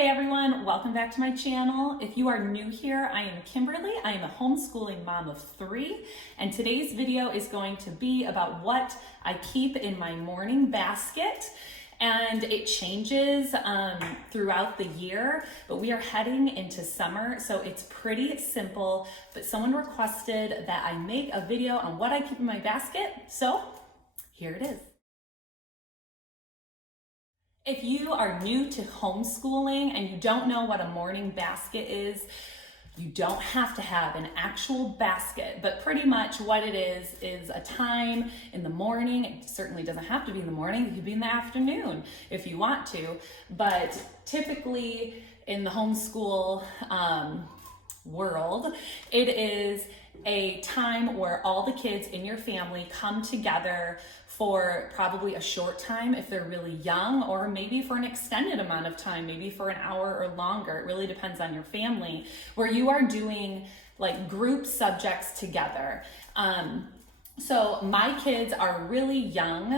Hey everyone, welcome back to my channel. If you are new here, I am Kimberly. I am a homeschooling mom of 3, and today's video is going to be about what I keep in my morning basket. And it changes throughout the year, but we are heading into summer, so it's pretty simple. But someone requested that I make a video on what I keep in my basket, so here it is. If you are new to homeschooling and you don't know what a morning basket is, you don't have to have an actual basket, but pretty much what it is a time in the morning. It certainly doesn't have to be in the morning. It could be in the afternoon if you want to, but typically in the homeschool world, it is a time where all the kids in your family come together for probably a short time if they're really young, or maybe for an extended amount of time, maybe for an hour or longer. It really depends on your family, where you are doing like group subjects together. So my kids are really young.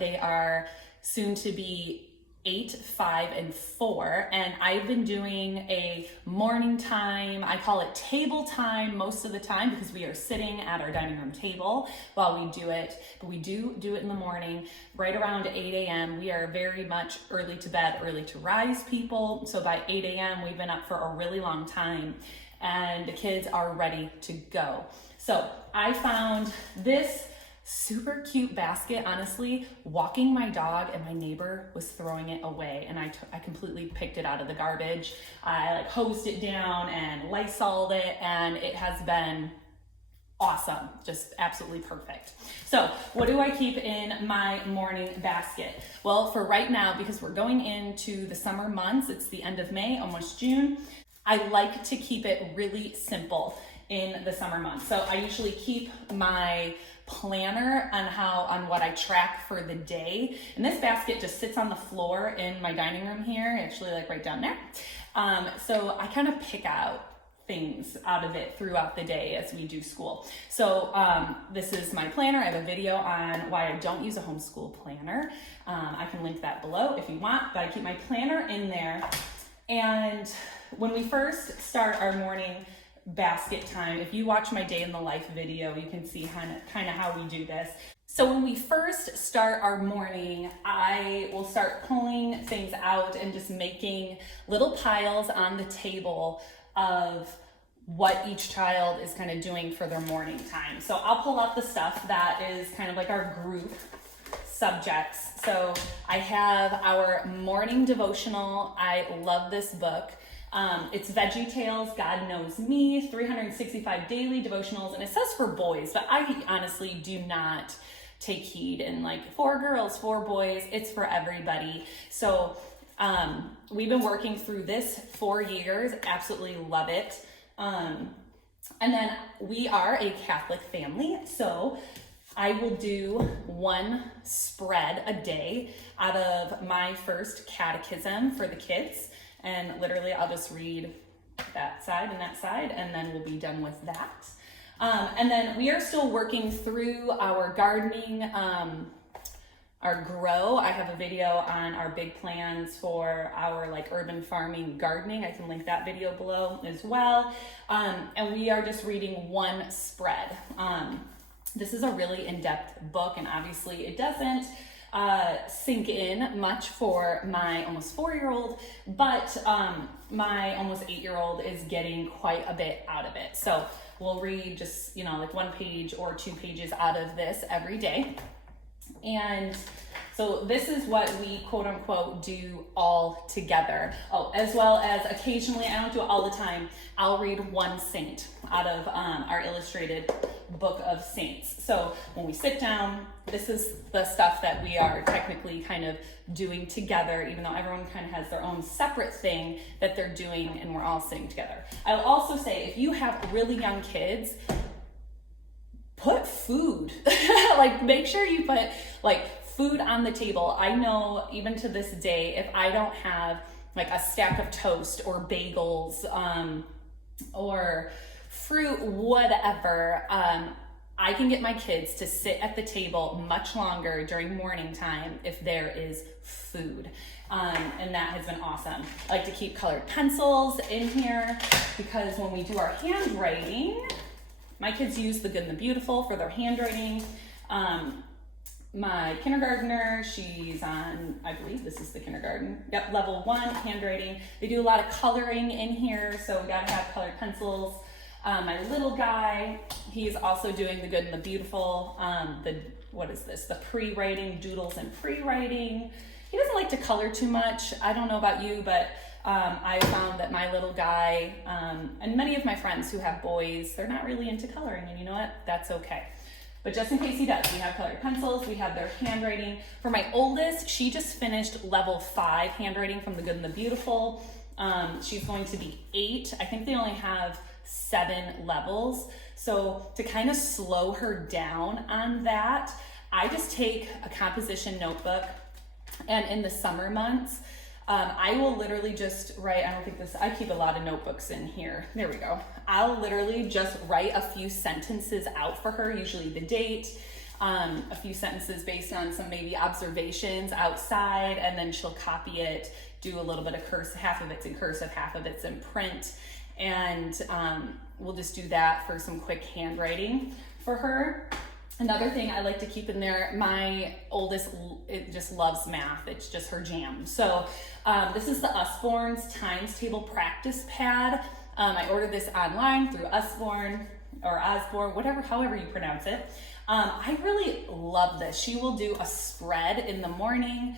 They are soon to be 8, 5, and 4, and I've been doing a morning time. I call it table time most of the time because we are sitting at our dining room table while we do it, but we do it in the morning right around 8 a.m. We are very much early to bed, early to rise people, so by 8 a.m. we've been up for a really long time and the kids are ready to go. So I found this super cute basket. Honestly, walking my dog and my neighbor was throwing it away, and I completely picked it out of the garbage. I hosed it down and Lysoled it, and it has been awesome, just absolutely perfect. So what do I keep in my morning basket? Well, for right now, because we're going into the summer months, it's the end of May, almost June, I like to keep it really simple in the summer months. So I usually keep my planner on what I track for the day. And this basket just sits on the floor in my dining room here, actually like right down there. So I kind of pick out things out of it throughout the day as we do school. So this is my planner. I have a video on why I don't use a homeschool planner. I can link that below if you want, but I keep my planner in there. And when we first start our morning basket time, if you watch my day in the life video, you can see kind of how we do this. So when we first start our morning, I will start pulling things out and just making little piles on the table of what each child is kind of doing for their morning time. So I'll pull out the stuff that is kind of like our group subjects. So I have our morning devotional. I love this book. It's Veggie Tales, God Knows Me, 365 daily devotionals, and it says for boys, but I honestly do not take heed, and like 4 girls, 4 boys, it's for everybody. So we've been working through this 4 years, absolutely love it. And then we are a Catholic family, so I will do 1 spread a day out of my first catechism for the kids. And literally I'll just read that side and that side, and then we'll be done with that. And then we are still working through our gardening, our grow. I have a video on our big plans for our like urban farming gardening. I can link that video below as well. And we are just reading 1 spread. This is a really in-depth book, and obviously it doesn't sink in much for my almost 4-year-old, but my almost 8-year-old is getting quite a bit out of it. So we'll read just, like 1 page or 2 pages out of this every day. And so this is what we quote unquote do all together. Oh, as well as occasionally, I don't do it all the time, I'll read 1 saint out of our illustrated book of saints. So when we sit down, this is the stuff that we are technically kind of doing together, even though everyone kind of has their own separate thing that they're doing and we're all sitting together. I'll also say, if you have really young kids, put food, like make sure you put like food on the table. I know even to this day, if I don't have like a stack of toast or bagels or fruit, whatever, I can get my kids to sit at the table much longer during morning time if there is food. And that has been awesome. I like to keep colored pencils in here because when we do our handwriting, my kids use the Good and the Beautiful for their handwriting. My kindergartner, she's on, I believe this is the kindergarten. Yep, level 1 handwriting. They do a lot of coloring in here, so we gotta have colored pencils. My little guy, he's also doing the Good and the Beautiful. What is this? The pre-writing, doodles and pre-writing. He doesn't like to color too much. I don't know about you, but I found that my little guy, and many of my friends who have boys, they're not really into coloring, and you know what? That's okay. But just in case he does, we have colored pencils, we have their handwriting. For my oldest, she just finished level 5 handwriting from the Good and the Beautiful. She's going to be 8. I think they only have 7 levels. So to kind of slow her down on that, I just take a composition notebook, and in the summer months, I will literally just write, I keep a lot of notebooks in here. There we go. I'll literally just write a few sentences out for her, usually the date, a few sentences based on some maybe observations outside, and then she'll copy it, do a little bit of cursive, half of it's in cursive, half of it's in print, and we'll just do that for some quick handwriting for her. Another thing I like to keep in there, my oldest, it just loves math. It's just her jam. So this is the Usborne's Times Table Practice Pad. I ordered this online through Usborne or Osborne, however you pronounce it. I really love this. She will do a spread in the morning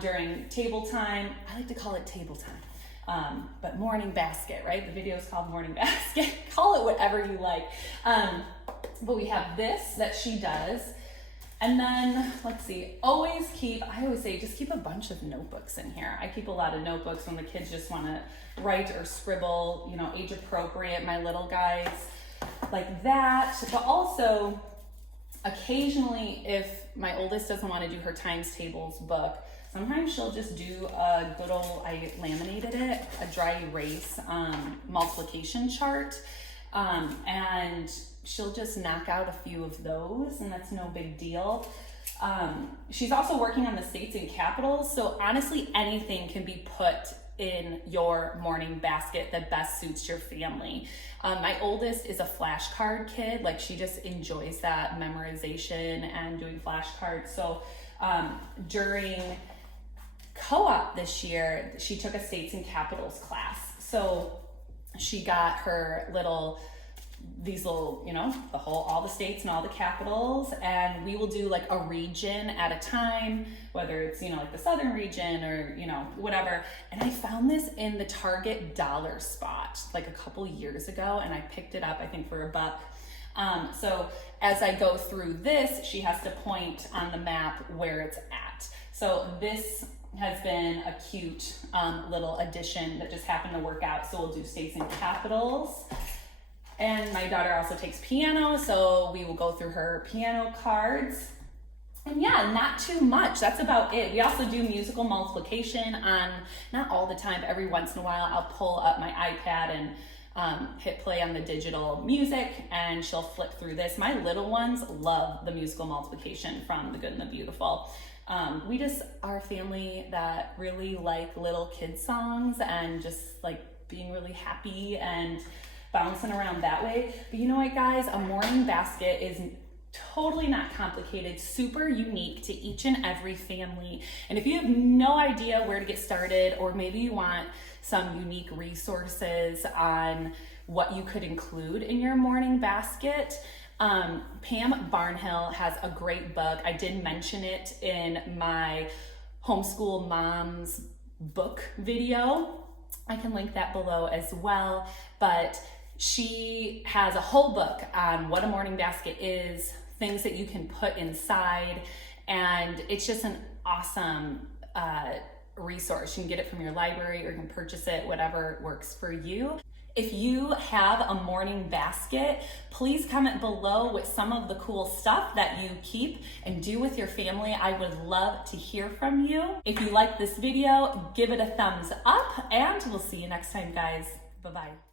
during table time. I like to call it table time. But morning basket, right? The video is called Morning Basket. Call it whatever you like. But we have this that she does. And then, let's see, I always say, just keep a bunch of notebooks in here. I keep a lot of notebooks when the kids just want to write or scribble, age appropriate. My little guys like that. But also, occasionally, if my oldest doesn't want to do her times tables book, sometimes she'll just do a good old, I laminated it, a dry erase multiplication chart. And she'll just knock out a few of those, and that's no big deal. She's also working on the states and capitals, so honestly, anything can be put in your morning basket that best suits your family. My oldest is a flashcard kid. Like, she just enjoys that memorization and doing flashcards. So during co-op this year, she took a states and capitals class. So she got her all the states and all the capitals, and we will do like a region at a time, whether it's, like the southern region or, whatever. And I found this in the Target dollar spot like a couple years ago, and I picked it up, I think for $1. So as I go through this, she has to point on the map where it's at. So this has been a cute little addition that just happened to work out. So we'll do states and capitals. And my daughter also takes piano, so we will go through her piano cards. And yeah, not too much. That's about it. We also do musical multiplication on, not all the time, every once in a while, I'll pull up my iPad and hit play on the digital music, and she'll flip through this. My little ones love the musical multiplication from the Good and the Beautiful. We just are a family that really like little kid songs and just like being really happy and bouncing around that way. But you know what, guys? A morning basket is totally not complicated, super unique to each and every family. And if you have no idea where to get started, or maybe you want some unique resources on what you could include in your morning basket, Pam Barnhill has a great book. I did mention it in my homeschool moms book video. I can link that below as well. But she has a whole book on what a morning basket is, things that you can put inside, and it's just an awesome resource. You can get it from your library or you can purchase it, whatever works for you. If you have a morning basket, please comment below with some of the cool stuff that you keep and do with your family. I would love to hear from you. If you like this video, give it a thumbs up, and we'll see you next time, guys. Bye-bye.